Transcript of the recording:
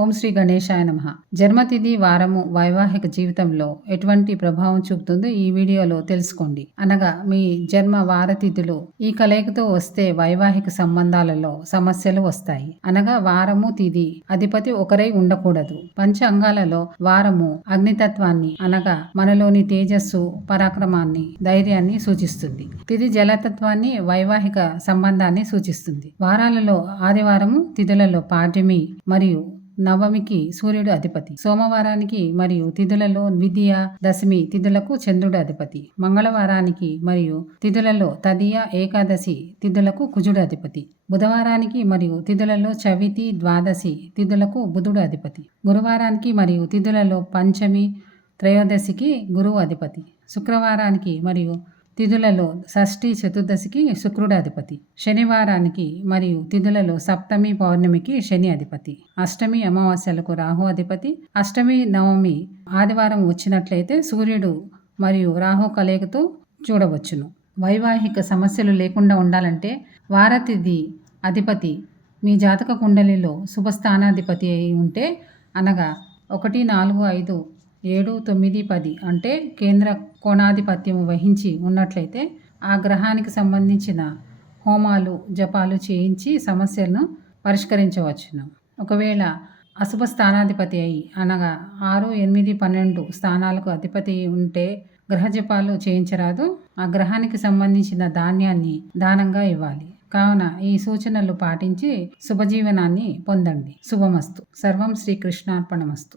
ఓం శ్రీ గణేశాయ నమః. జన్మతిథి, వారము వైవాహిక జీవితంలో ఎటువంటి ప్రభావం చూపుతుందో ఈ వీడియోలో తెలుసుకోండి. అనగా మీ జన్మ వారతిథులు ఈ కలయికతో వస్తే వైవాహిక సంబంధాలలో సమస్యలు వస్తాయి. అనగా వారము, తిథి అధిపతి ఒకరై ఉండకూడదు. పంచ అంగాలలో వారము అగ్నితత్వాన్ని అనగా మనలోని తేజస్సు, పరాక్రమాన్ని, ధైర్యాన్ని సూచిస్తుంది. తిథి జలతత్వాన్ని, వైవాహిక సంబంధాన్ని సూచిస్తుంది. వారాలలో ఆదివారము, తిథులలో పాడ్యమి మరియు నవమికి సూర్యుడు అధిపతి. సోమవారానికి మరియు తిథులలో ద్వితీయ, దశమి తిథులకు చంద్రుడు అధిపతి. మంగళవారానికి మరియు తిథులలో తదియ, ఏకాదశి తిథులకు కుజుడు అధిపతి. బుధవారానికి మరియు తిథులలో చవితి, ద్వాదశి తిథులకు బుధుడు అధిపతి. గురువారానికి మరియు తిథులలో పంచమి, త్రయోదశికి గురువు అధిపతి. శుక్రవారానికి మరియు తిథులలో షష్ఠి, చతుర్దశికి శుక్రుడు అధిపతి. శనివారానికి మరియు తిథులలో సప్తమి, పౌర్ణమికి శని అధిపతి. అష్టమి, అమావాస్యలకు రాహు అధిపతి. అష్టమి, నవమి ఆదివారం వచ్చినట్లయితే సూర్యుడు మరియు రాహు కలయికతో చూడవచ్చును. వైవాహిక సమస్యలు లేకుండా ఉండాలంటే వారతిథి అధిపతి మీ జాతక కుండలిలో శుభస్థానాధిపతి అయి ఉంటే, అనగా 1, 4, 5, 7, 9, 10 అంటే కేంద్ర కోణాధిపత్యం వహించి ఉన్నట్లయితే ఆ గ్రహానికి సంబంధించిన హోమాలు, జపాలు చేయించి సమస్యలను పరిష్కరించవచ్చును. ఒకవేళ అశుభ స్థానాధిపతి అయి అనగా 6, 8, 12 స్థానాలకు అధిపతి ఉంటే గ్రహ జపాలు చేయించరాదు. ఆ గ్రహానికి సంబంధించిన ధాన్యాన్ని దానంగా ఇవ్వాలి. కావున ఈ సూచనలు పాటించి శుభజీవనాన్ని పొందండి. శుభమస్తు. సర్వం శ్రీకృష్ణార్పణమస్తు.